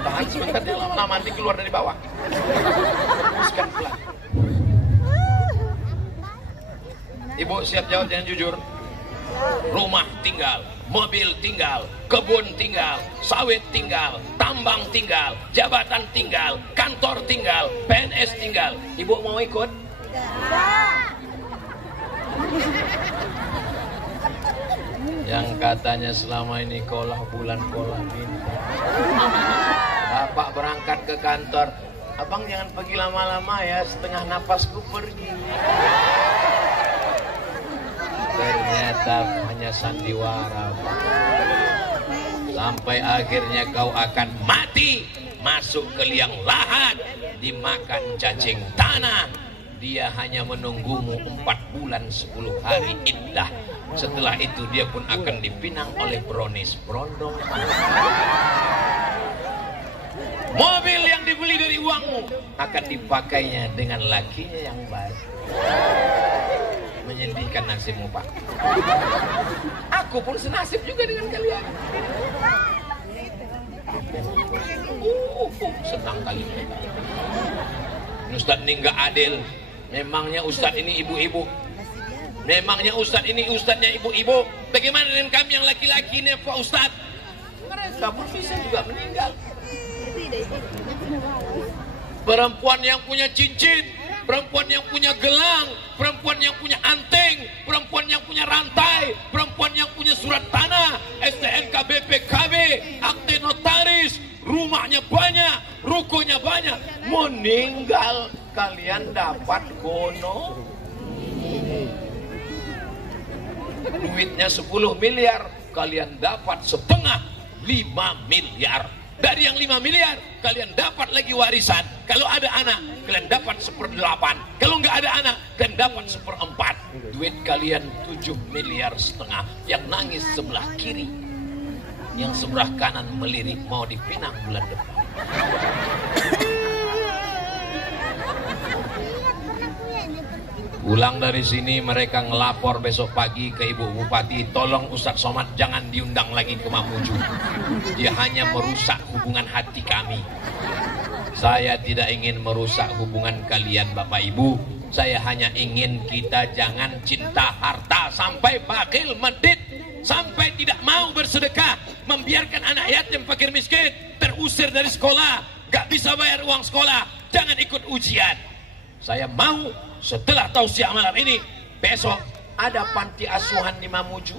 Tahan sebentar, dia lama-lama nanti keluar dari bawah. Teruskan pelan. Ibu siap jawab dengan jujur? Rumah tinggal, mobil tinggal, kebun tinggal, sawit tinggal, tambang tinggal, jabatan tinggal, kantor tinggal, PNS tinggal. Ibu mau ikut? Yang katanya selama ini kolah bulan kolah bintang. Bapak berangkat ke kantor, abang jangan pergi lama-lama ya, setengah napasku pergi. Ternyata hanya sandiwara, Pak. Sampai akhirnya kau akan mati, masuk ke liang lahat, dimakan cacing tanah. Dia hanya menunggumu 4 bulan 10 hari indah. Setelah itu dia pun akan dipinang oleh brownies brondong. Mobil yang dibeli dari uangmu akan dipakainya dengan lakinya yang baik. Menyedihkan nasibmu, Pak. Aku pun senasib juga dengan kalian. Senang kali ini. Ustadz ini nggak adil. Memangnya Ustadz ini ibu-ibu. Memangnya Ustadz ini Ustadznya ibu-ibu. Bagaimana dengan kami yang laki-laki ini Pak Ustadz? Mereka pun bisa juga meninggal. Perempuan yang punya cincin, perempuan yang punya gelang, perempuan yang punya anting, perempuan yang punya rantai, perempuan yang punya surat tanah, STNK BPKB, akte notaris, rumahnya banyak, rukonya banyak, meninggal. Kalian dapat gono, duitnya 10 miliar, kalian dapat setengah, 5 miliar. Dari yang 5 miliar, kalian dapat lagi warisan. Kalau ada anak, kalian dapat 1/8. Kalau nggak ada anak, kalian dapat 1/4. Duit kalian 7,5 miliar. Yang nangis sebelah kiri, yang sebelah kanan melirik mau dipinang bulan depan. Pulang dari sini mereka ngelapor besok pagi ke Ibu Bupati, tolong Ustadz Somad jangan diundang lagi ke Mamuju. Dia hanya merusak hubungan hati kami. Saya tidak ingin merusak hubungan kalian Bapak Ibu. Saya hanya ingin kita jangan cinta harta sampai bakhil medit, sampai tidak mau bersedekah, membiarkan anak yatim fakir miskin terusir dari sekolah, gak bisa bayar uang sekolah, jangan ikut ujian. Saya mau setelah tausiah malam ini, besok ada panti asuhan di Mamuju.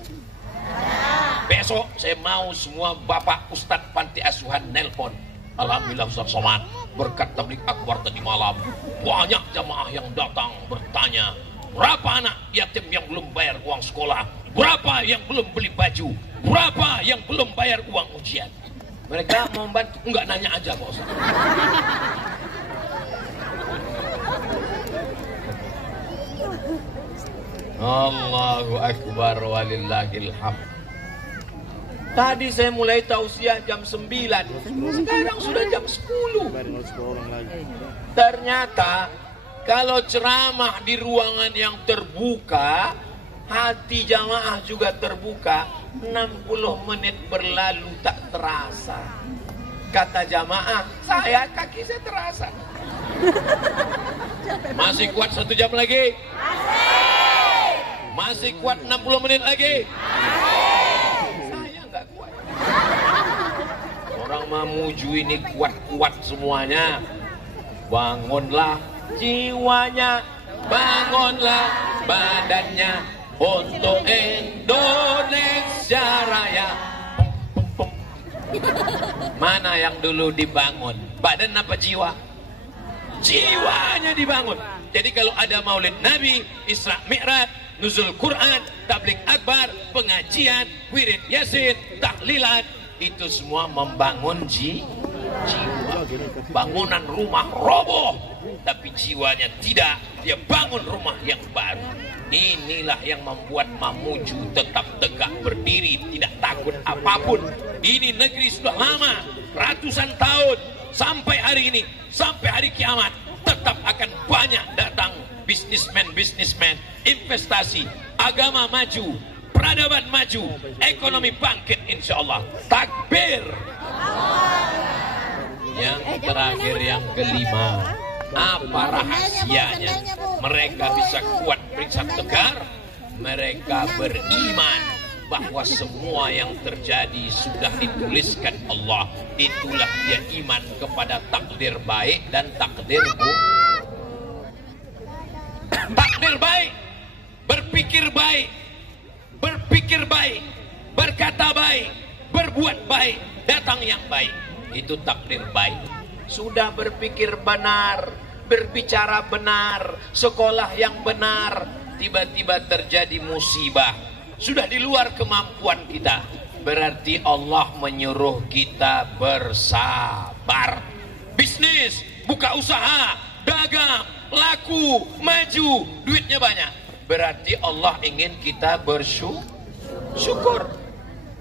Besok saya mau semua bapak ustadz panti asuhan nelpon. Alhamdulillah Ustaz Somad, berkat tablik akbar tadi malam banyak jamaah yang datang bertanya, berapa anak yatim yang belum bayar uang sekolah, berapa yang belum beli baju, berapa yang belum bayar uang ujian. Mereka mau bantu, enggak nanya aja Pak Ustaz. Allahu Akbar walillahil hamd. Tadi saya mulai tausiah jam 9, sekarang sudah jam 10. Ternyata kalau ceramah di ruangan yang terbuka, hati jamaah juga terbuka, 60 menit berlalu tak terasa. Kata jamaah, kaki saya terasa. Masih kuat 1 jam lagi? Masih kuat 60 menit lagi? Saya nggak kuat. Orang Mamuju ini kuat-kuat semuanya. Bangunlah jiwanya, bangunlah badannya untuk Indonesia Raya. Mana yang dulu dibangun? Badan apa jiwa? Jiwanya dibangun. Jadi kalau ada maulid Nabi, Isra Mi'raj, nuzul Quran, tablik akbar, pengajian, wirid yasin, tahlilan, itu semua membangun jiwa. Bangunan rumah roboh, tapi jiwanya tidak. Dia bangun rumah yang baru. Inilah yang membuat Mamuju tetap tegak berdiri, tidak takut apapun. Ini negeri sudah lama, ratusan tahun, sampai hari ini, sampai hari kiamat, tetap akan banyak datang bisnismen, investasi, agama maju, peradaban maju, ekonomi bangkit insya Allah. Takbir. Yang terakhir, yang kelima, apa rahasianya mereka bisa kuat periksa tegar? Mereka beriman bahwa semua yang terjadi sudah dituliskan Allah. Itulah dia iman kepada takdir baik dan takdir buruk. Takdir baik, berpikir baik, berkata baik, berbuat baik, datang yang baik. Itu takdir baik. Sudah berpikir benar, berbicara benar, sekolah yang benar, tiba-tiba terjadi musibah, sudah di luar kemampuan kita, berarti Allah menyuruh kita bersabar. Bisnis, buka usaha, dagang, laku, maju, duitnya banyak, berarti Allah ingin kita bersyukur.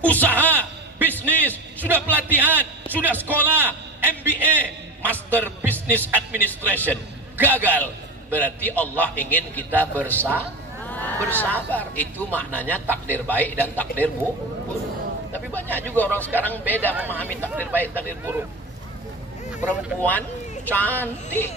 Usaha, bisnis, sudah pelatihan, sudah sekolah, MBA, Master Business Administration, gagal, berarti Allah ingin kita bersabar. Itu maknanya takdir baik dan takdir buruk. Tapi banyak juga orang sekarang beda memahami takdir baik, takdir buruk. Perempuan cantik